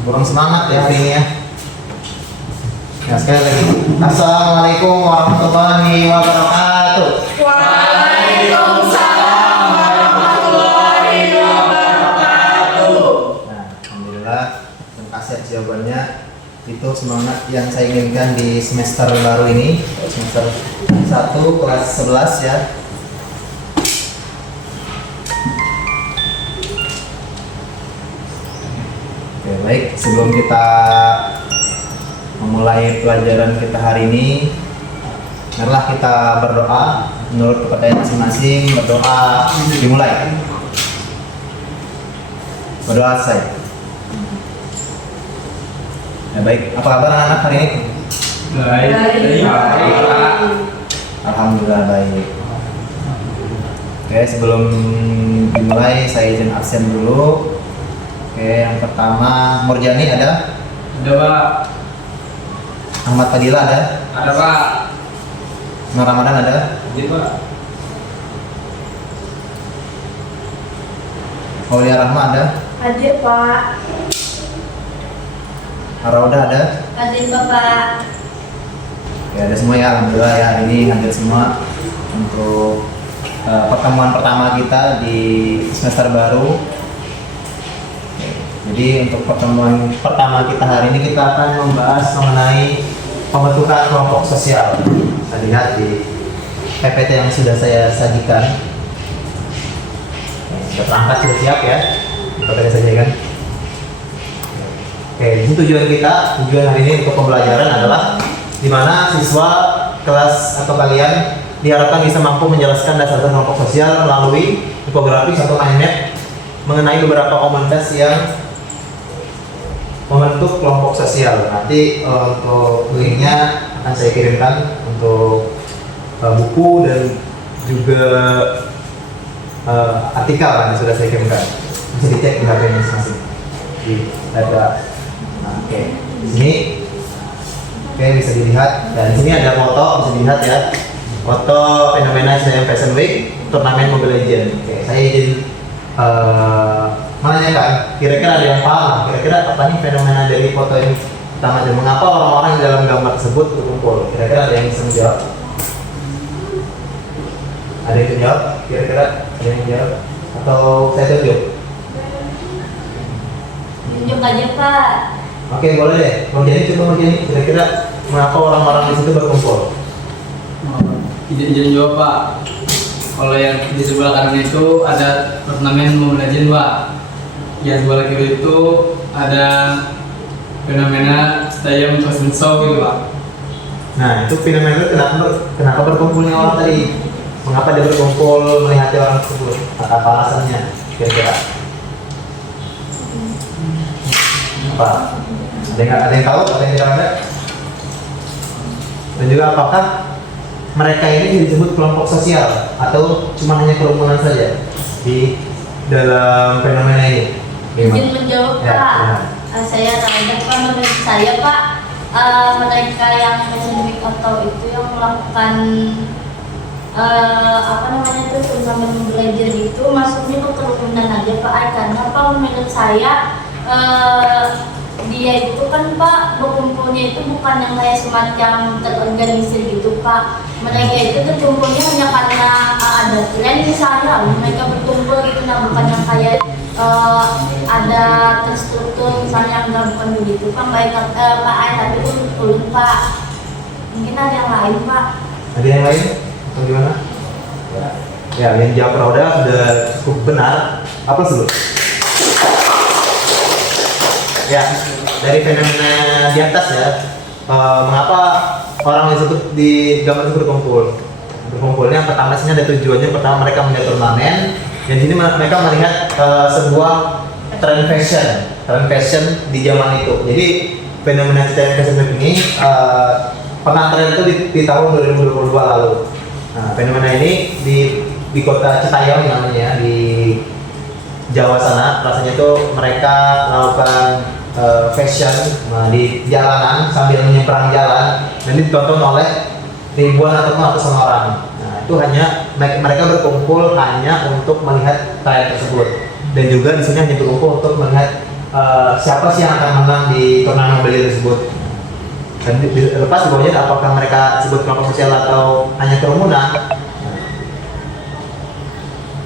kurang semangat ya hari ini ya. Ya sekali lagi. Assalamualaikum warahmatullahi wabarakatuh. Waalaikumsalam warahmatullahi wabarakatuh. Nah, alhamdulillah terima kasih atas jawabannya. Itu semangat yang saya inginkan di semester baru ini, semester 1 kelas 11 ya. Oke, baik, sebelum kita memulai pelajaran kita hari ini, marilah kita berdoa menurut kepercayaan masing-masing. Berdoa dimulai. Berdoa selesai. Ya baik, apa kabar anak-anak hari ini? Baik. Alhamdulillah baik. Oke, sebelum dimulai saya izin absen dulu. Oke, yang pertama Murjani ada? Ada Pak. Ahmad Fadila ada? Ada Pak. Nur Ramadan ada? Ada Pak. Aulia Rahma ada? Hadir Pak. Arauda ada? Hadir Bapak. Ya ada semua ya, alhamdulillah ya, hari ini hadir semua untuk pertemuan pertama kita di semester baru. Oke, jadi untuk pertemuan pertama kita hari ini kita akan membahas mengenai pembentukan kelompok sosial. Kita lihat di PPT yang sudah saya sajikan. Sudah terangkat, sudah siap ya PPT sajikan. Oke, ini tujuan hari ini untuk pembelajaran adalah di mana siswa kelas atau kalian diharapkan bisa mampu menjelaskan dasar kelompok sosial melalui infografis atau mind map mengenai beberapa komunitas yang membentuk kelompok sosial. Nanti untuk linknya akan saya kirimkan untuk buku dan juga artikel yang sudah saya kirimkan. Bisa dicek di HP masing-masing. Ada. Nah, oke, di sini bisa dilihat. Dan di sini ada foto, bisa dilihat ya. Foto fenomena Senayan Fashion Week turnamen Mobile Legends. Oke, saya izin menanyakan, kira-kira ada yang paham? Kira-kira apa nih fenomena dari foto ini? Pertama, dan mengapa orang-orang di dalam gambar tersebut berkumpul? Kira-kira ada yang bisa menjawab? Ada yang menjawab? Kira-kira ada yang menjawab? Atau saya tunjuk? Tunjuk aja Pak. Oke, boleh deh. Coba Murjani, kira-kira mengapa orang-orang di situ berkumpul? Izin jawab Pak. Kalau yang di sebelah kanan itu ada turnamen Mobile Legends Pak. Yang sebelah kiri itu ada fenomena Stadium Fashion Show gitu Pak. Nah, itu fenomena itu kenapa berkumpulnya orang tadi? Mengapa dia berkumpul melihat orang tersebut? Apa alasannya? Kira-kira? Apa? Ada yang tahu? Ada yang tidak ada? Dan juga apakah mereka ini disebut kelompok sosial atau cuma hanya kerumunan saja di dalam fenomena ini? Izin menjawab Ya, Pak. ya. Saya tanya Pak, menurut saya Pak, mereka yang Fashion Week atau itu yang melakukan apa namanya itu turnamen belajar itu masuknya ke kerumunan aja Pak. Karena Pak menurut saya dia itu kan Pak berkumpulnya itu bukan yang kayak semacam terorganisir gitu Pak. Mereka itu terkumpulnya hanya karena ada tren misalnya mereka berkumpul gitu, nah bukan yang kayak ada terstruktur misalnya, enggak, bukan begitu Pak. Baik Pak Ay, tapi betul Pak. Mungkin ada yang lain Pak. Ada yang lain? Atau gimana? Ya, yang jawab Rauda sudah cukup benar. Apa dulu? Ya, dari fenomena di atas ya, mengapa orang disebut di gambar itu berkumpul? Berkumpulnya pertama sini ada tujuannya. Pertama, mereka melihat turnamen, dan di sini mereka melihat sebuah tren fashion di zaman itu. Jadi fenomena tren fashion ini pernah tren itu di tahun 2022 lalu. Nah, fenomena ini di kota Citayam namanya, di Jawa sana. Rasanya itu mereka melakukan fashion di jalanan sambil menyeberang jalan, dan ditonton oleh ribuan ataupun ratusan orang. Nah, itu hanya mereka berkumpul hanya untuk melihat tren tersebut, dan juga di sini hanya berkumpul untuk melihat siapa sih yang akan menang di turnamen Mobile Legends tersebut. Dan lepas di bawahnya apakah mereka sebut kelompok sosial atau hanya kerumunan,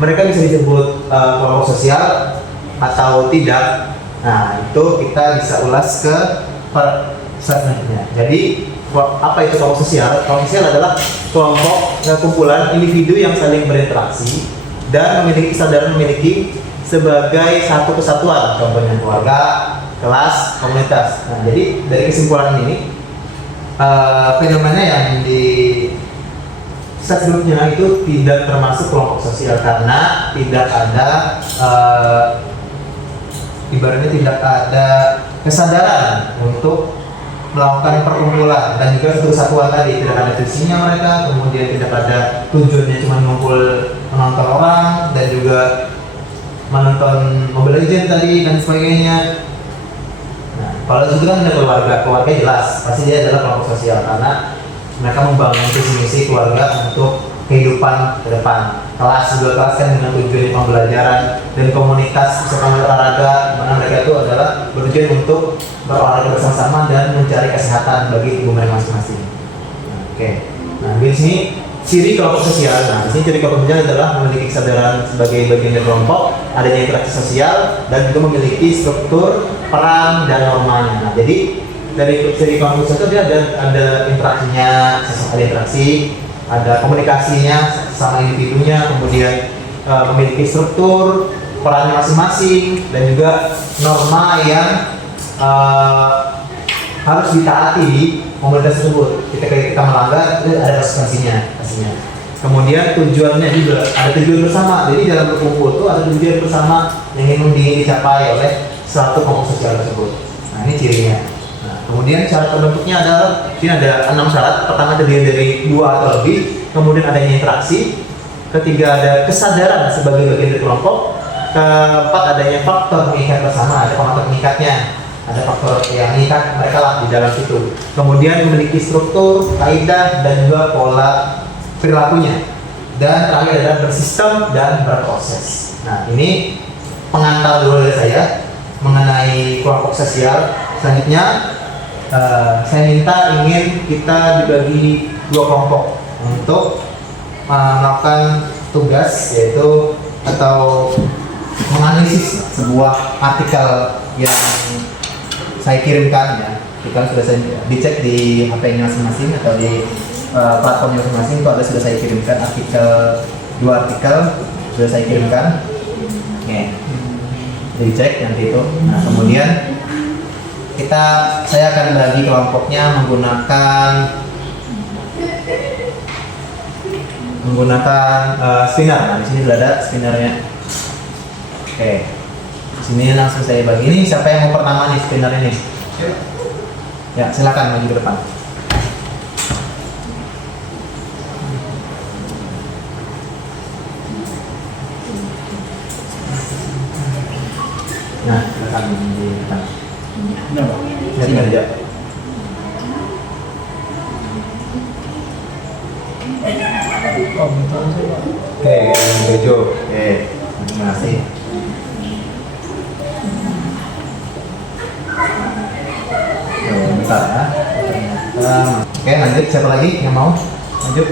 mereka bisa disebut kelompok sosial atau tidak. Nah, itu kita bisa ulas ke selanjutnya. Jadi apa itu kelompok sosial? Kelompok sosial adalah kelompok kumpulan individu yang saling berinteraksi dan memiliki kesadaran memiliki sebagai satu kesatuan, contohnya keluarga, kelas, komunitas. Nah, jadi dari kesimpulan ini fenomena yang di set grupnya itu tidak termasuk kelompok sosial karena tidak ada ibaratnya tidak ada kesadaran untuk melakukan perkumpulan dan juga satu kesatuan tadi, tidak ada visinya mereka, kemudian tidak ada tujuannya cuma mengumpul menonton orang dan juga menonton Mobile Legends tadi dan sebagainya. Nah, kalau itu kan ada keluarga jelas pasti dia adalah kelompok sosial karena mereka membangun visi misi keluarga untuk kehidupan ke depan. Kelas juga kelas kan dengan tujuan pembelajaran dan komunitas misalkan olahraga, mana mereka itu adalah bertujuan untuk berolahraga bersama-sama dan mencari kesehatan bagi tubuh mereka masing-masing. Oke. Nah, di sini ciri kelompok sosial. Nah, di sini ciri kelompok sosial adalah memiliki kesadaran sebagai bagian dari kelompok, adanya interaksi sosial dan juga memiliki struktur peran dan normanya. Nah, jadi dari ciri kelompok sosial dia ada interaksinya, ada interaksi, ada komunikasinya sama individunya, kemudian memiliki struktur perannya masing-masing dan juga norma yang harus ditaati di komunitas tersebut. Ketika kita melanggar itu ada konsekuensinya pastinya. Kemudian tujuannya juga ada tujuan bersama. Jadi dalam berkumpul itu ada tujuan bersama yang ingin dicapai oleh suatu kelompok sosial tersebut. Nah, ini cirinya. Nah, kemudian syarat terbentuknya adalah ini ada 6 syarat. Pertama terdiri dari 2 atau lebih. Kemudian adanya interaksi. Ketiga ada kesadaran sebagai bagian dari kelompok. Keempat adanya faktor mengikat bersama, ada faktor pengikatnya, ada faktor yang mengikat mereka lah di dalam situ. Kemudian memiliki struktur, kaidah dan juga pola perilakunya. Dan terakhir adalah bersistem dan berproses. Nah, ini pengantar dulu dari saya mengenai kelompok sosial. Selanjutnya saya minta ingin kita dibagi 2 kelompok untuk melakukan tugas yaitu atau menganalisis sebuah artikel yang saya kirimkan ya. Kita sudah saya dicek di HP-nya masing-masing atau di platformnya masing-masing itu sudah saya kirimkan dua artikel sudah saya kirimkan. Oke. Dicek nanti itu. Nah, kemudian saya akan bagi kelompoknya menggunakan spinner. Nah, di sini sudah ada spinnernya. Oke. Di sini langsung saya bagi. Ini siapa yang mau pertama nih spinner ini? Ya, silakan maju ke depan. Nah, silakan di depan. Ya, tinggal aja. Oke, Bejo. Oke, terima kasih. Bentar ya. Oke, lanjut. Siapa lagi yang mau? Lanjut.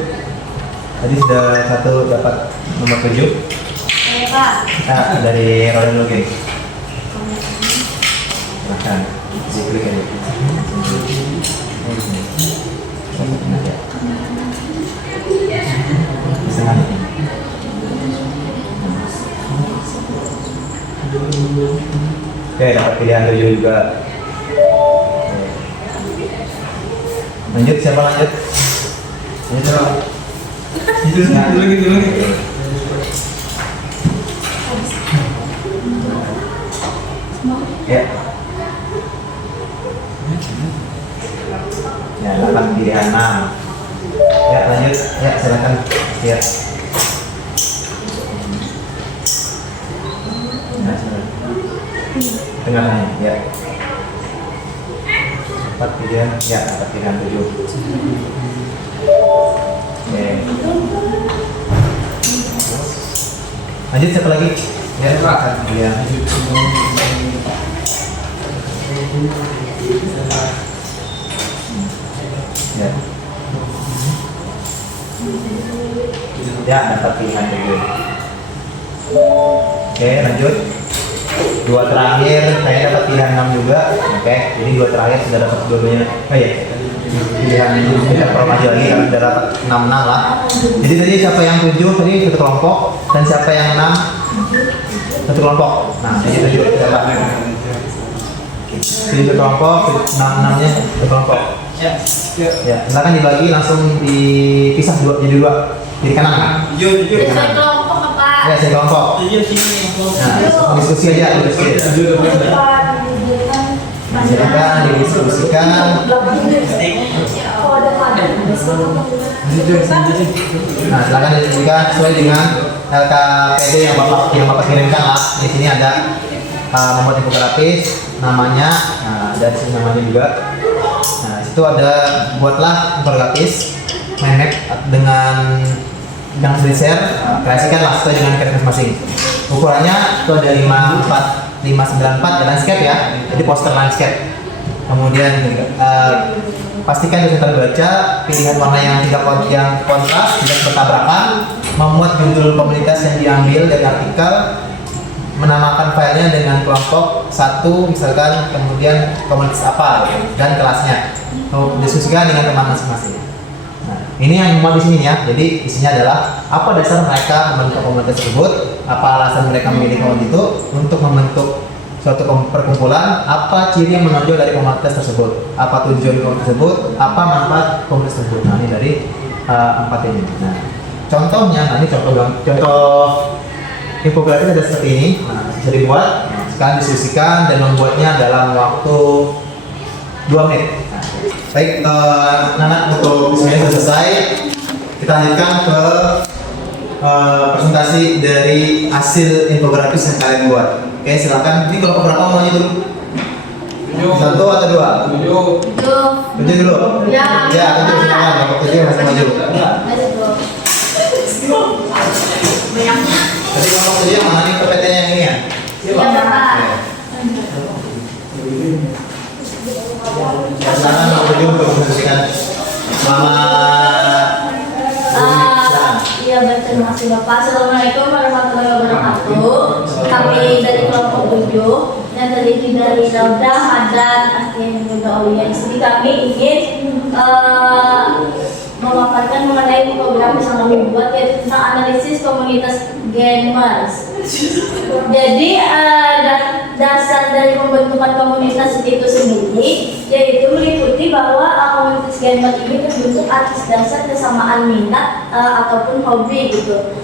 Tadi sudah satu dapat nomor 7. Oke, Pak. Nah, dari Roland dulu, guys. Silahkan. Diklik aja. Bisa nggak? Oke, dapat pilihan 7 juga. Lanjut, siapa lanjut? Lanjut siapa? Itu dulu. Ya. Ya, dapat pilihan 6. Ya, lanjut. Ya, silakan. Ya. Nah, silakan. Tengahnya, ya. Dapat pilihan, ya, dapat pilihan 7. Oke. Lanjut siapa lagi? Ya, Pak. Pilihan. Ya. Ya, dapat pilihan tujuh. Oke, lanjut. Dua terakhir saya dapat pilihan 6 juga. Oke, jadi dua terakhir sudah dapat dua-duanya. Oh iya. Pilihan itu kita perlu maju lagi kan sudah dapat 6 lah. Jadi tadi siapa yang 7 tadi satu kelompok dan siapa yang 6 satu kelompok. Nah, jadi 7 kita dapat. Jadi satu kelompok, 6-6-nya satu kelompok. Ya, silakan dibagi langsung dipisah jadi dua. Kiri kanan. Sesuai kelompok apa? Ya, saya kelompok. Nah, langsung diskusi aja, diskusi. Silakan didiskusikan. Nah, silakan didiskusikan sesuai dengan LKPD yang bapak kirimkan lah. Di sini ada membuat infografis, namanya, nah, dari sini namanya juga. Nah, situ ada buatlah infografis mind map dengan yang sudah share, kreasikanlah sesuai dengan kategori masing. Ukurannya itu ada 594 ya, landscape ya, jadi poster landscape. Kemudian pastikan dosen terbaca, pilihan warna yang tidak kontras, tidak bertabrakan, memuat judul komunitas yang diambil dari artikel, menamakan filenya dengan kelompok satu misalkan, kemudian komunitas apa dan kelasnya. Diskusikan dengan teman masing-masing. Nah, ini yang mau di sini ya. Jadi isinya adalah apa dasar mereka membentuk komunitas tersebut, apa alasan mereka memilih komunitas itu untuk membentuk suatu perkumpulan, apa ciri yang menonjol dari komunitas tersebut, apa tujuan komunitas tersebut, apa manfaat komunitas tersebut. Nah, ini dari 4 ini. Nah, contohnya, nah ini contoh infografis ada seperti ini. Nah, bisa dibuat. Nah, sekarang diskusikan dan membuatnya dalam waktu 2 menit. Nah, baik, anak-anak untuk semuanya sudah selesai. Kita lanjutkan ke presentasi dari hasil infografis yang kalian buat. Oke, silakan. Ini kelompok berapa maunya dulu? 1 atau 2? 7 dulu. Ya, 7 silakan. Kelompok 7 masih maju. Tadi kelompok 7 yang mana nih PPT-nya yang ini ya? Silakan kelompok 7 untuk mempresentasikan. Iya, terima kasih Bapak. Assalamualaikum warahmatullahi wabarakatuh. Kami dari kelompok 7 yang terdiri dari Rauda, Hadan, Akhil, Yuda, Aulia. Di sini kami ingin memaparkan mengenai infografis yang kami buat, yaitu tentang analisis komunitas gamers. Jadi dasar dari pembentukan komunitas itu sendiri yaitu meliputi bahwa komunitas gamer ini terbentuk atas dasar kesamaan minat ataupun hobi gitu.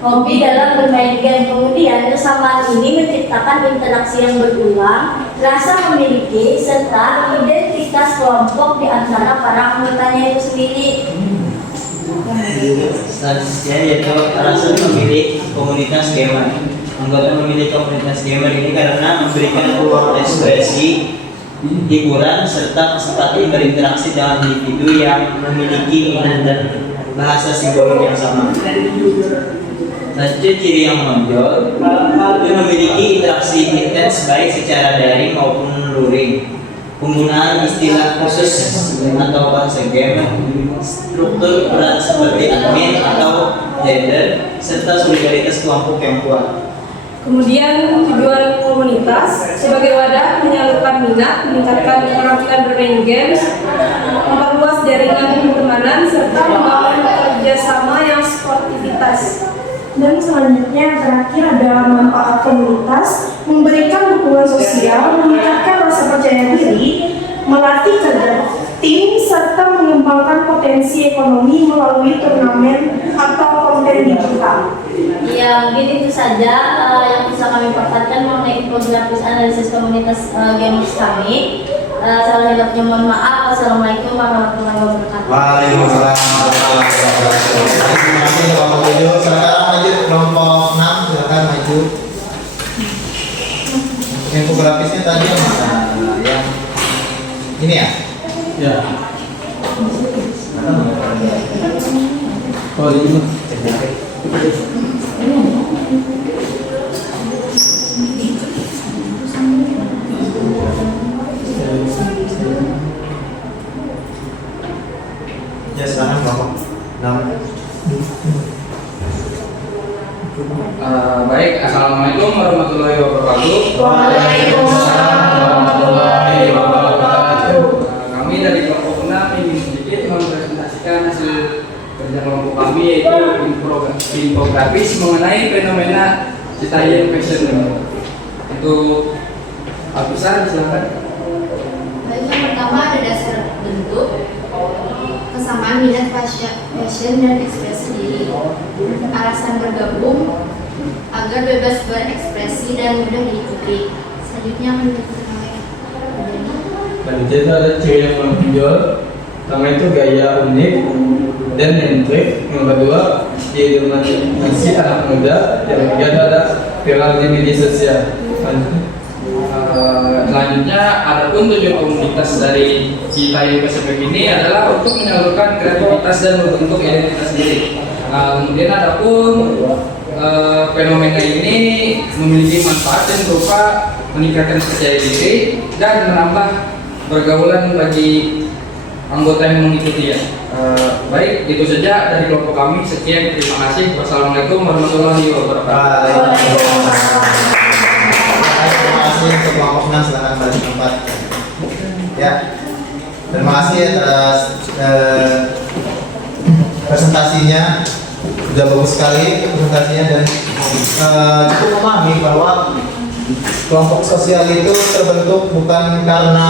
Hobi dalam bermain game. Kemudian kesamaan ini menciptakan interaksi yang berulang, rasa memiliki, serta identitas kelompok di antara para anggotanya itu sendiri. Selanjutnya yaitu rasa memilih komunitas gamer. Anggota memilih komunitas gamer ini karena memberikan ruang ekspresi, hiburan, serta kesempatan berinteraksi dengan individu yang memiliki minat dan bahasa simbolik yang sama. Selanjutnya ciri yang menonjol itu memiliki interaksi intens baik secara daring maupun luring. Penggunaan istilah khusus atau bahasa game, struktur peran seperti admin atau leader, serta solidaritas kelompok yang kuat. Kemudian tujuan komunitas sebagai wadah menyalurkan minat, meningkatkan keterampilan bermain games, memperluas jaringan pertemanan, serta membangun kerjasama yang sportivitas. Dan selanjutnya terakhir adalah manfaat komunitas, memberikan dukungan sosial, meningkatkan rasa percaya diri, melatih kerja tim, serta mengembangkan potensi ekonomi melalui turnamen atau konten digital. Ya, mungkin itu saja yang bisa kami paparkan mengenai infografis analisis komunitas gamers kami. Salah hilapnya mohon maaf. Wassalamualaikum warahmatullahi wabarakatuh. Waalaikumsalam warahmatullahi wabarakatuh. Terima kasih kelompok 7. Sekarang lanjut kelompok 6, silakan maju. Infografisnya tadi yang mana? Yang ini ya? Ya. Oh, ini. Waalaikumsalam warahmatullahi wabarakatuh. Kami dari kelompok 6 ingin sedikit mempresentasikan hasil kerja kelompok kami, yaitu infografis mengenai fenomena Citaiem Fashion Week. Untuk Alfisan, silakan. Baik, yang pertama ada dasar bentuk, kesamaan minat fashion dan ekspresi diri, alasan bergabung agar bebas berekspresi dan mudah diikuti. Selanjutnya akan diperkenalkan. Panitia itu ada ciri yang menonjol. Pertama itu gaya unik dan nyentrik. Yang kedua, didominasi anak muda. Yang ketiga ada viral di media sosial. Selanjutnya, adapun tujuan komunitas dari Citaiem Fashion Week ini adalah untuk menyalurkan kreativitas dan membentuk identitas diri. Kemudian adapun fenomena ini memiliki manfaat yang berupa meningkatkan percaya diri dan menambah pergaulan bagi anggota yang mengikutinya. Baik, itu saja dari kelompok kami. Sekian, terima kasih. Wassalamualaikum warahmatullahi wabarakatuh. Terima kasih untuk kelompok 6, silakan balik ke tempat. Ya, terima kasih atas presentasinya, sudah bagus sekali presentasinya dan cukup memahami bahwa kelompok sosial itu terbentuk bukan karena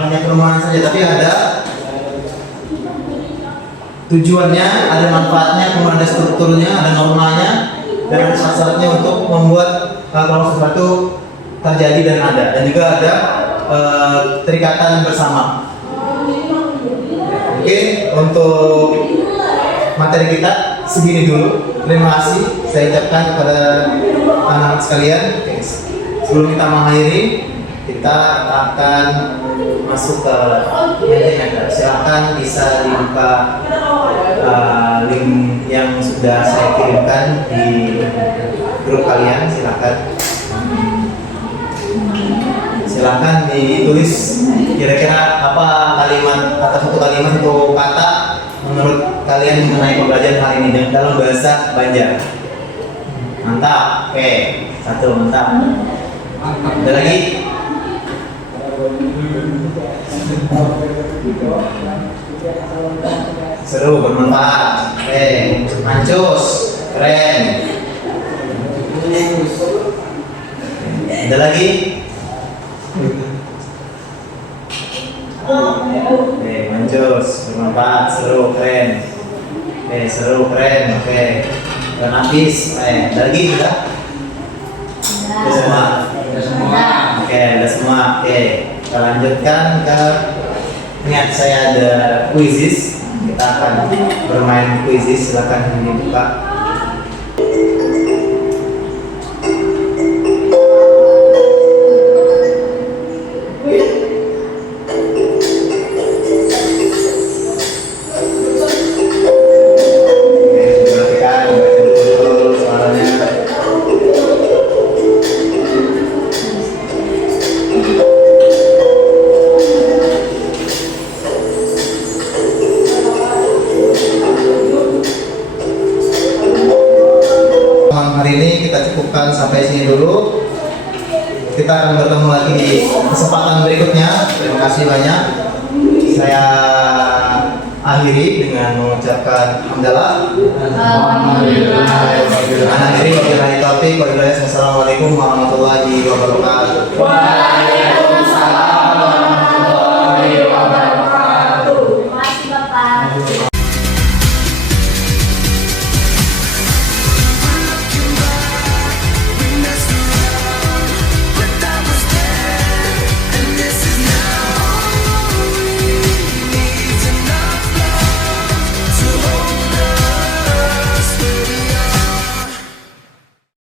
hanya perumahan saja, tapi ada tujuannya, ada manfaatnya, kemudian ada strukturnya, ada normanya, dan ada syarat-syaratnya untuk membuat kelompok sosial itu terjadi dan ada, dan juga ada terikatan bersama. Oke, untuk materi kita segini dulu. Terima kasih saya ucapkan kepada anak-anak sekalian. Oke, sebelum kita mengakhiri, kita akan masuk ke meja. Silakan bisa dibuka link yang sudah saya kirimkan di grup kalian. Silakan ditulis kira-kira apa kalimat atau satu kalimat atau kata menurut kalian mengenai pembelajaran hari ini dalam bahasa Banjar. Mantap. Oke, satu, mantap. Ada lagi? Seru, bermanfaat. Oke, mancus, keren. Ada lagi? Oke, mancus, bermanfaat, seru, keren. Oke, seru, keren. Oke, dan habis. Ada lagi juga? Ada semua. Oke, ada semua. Oke, kita lanjutkan ke. Ingat, saya ada quizzes. Kita akan bermain quizzes. Silakan dibuka. Hari ini kita cukupkan sampai sini dulu. Kita akan bertemu lagi di kesempatan berikutnya. Terima kasih banyak. Saya akhiri dengan mengucapkan hamdalah. Assalamualaikum warahmatullahi wabarakatuh.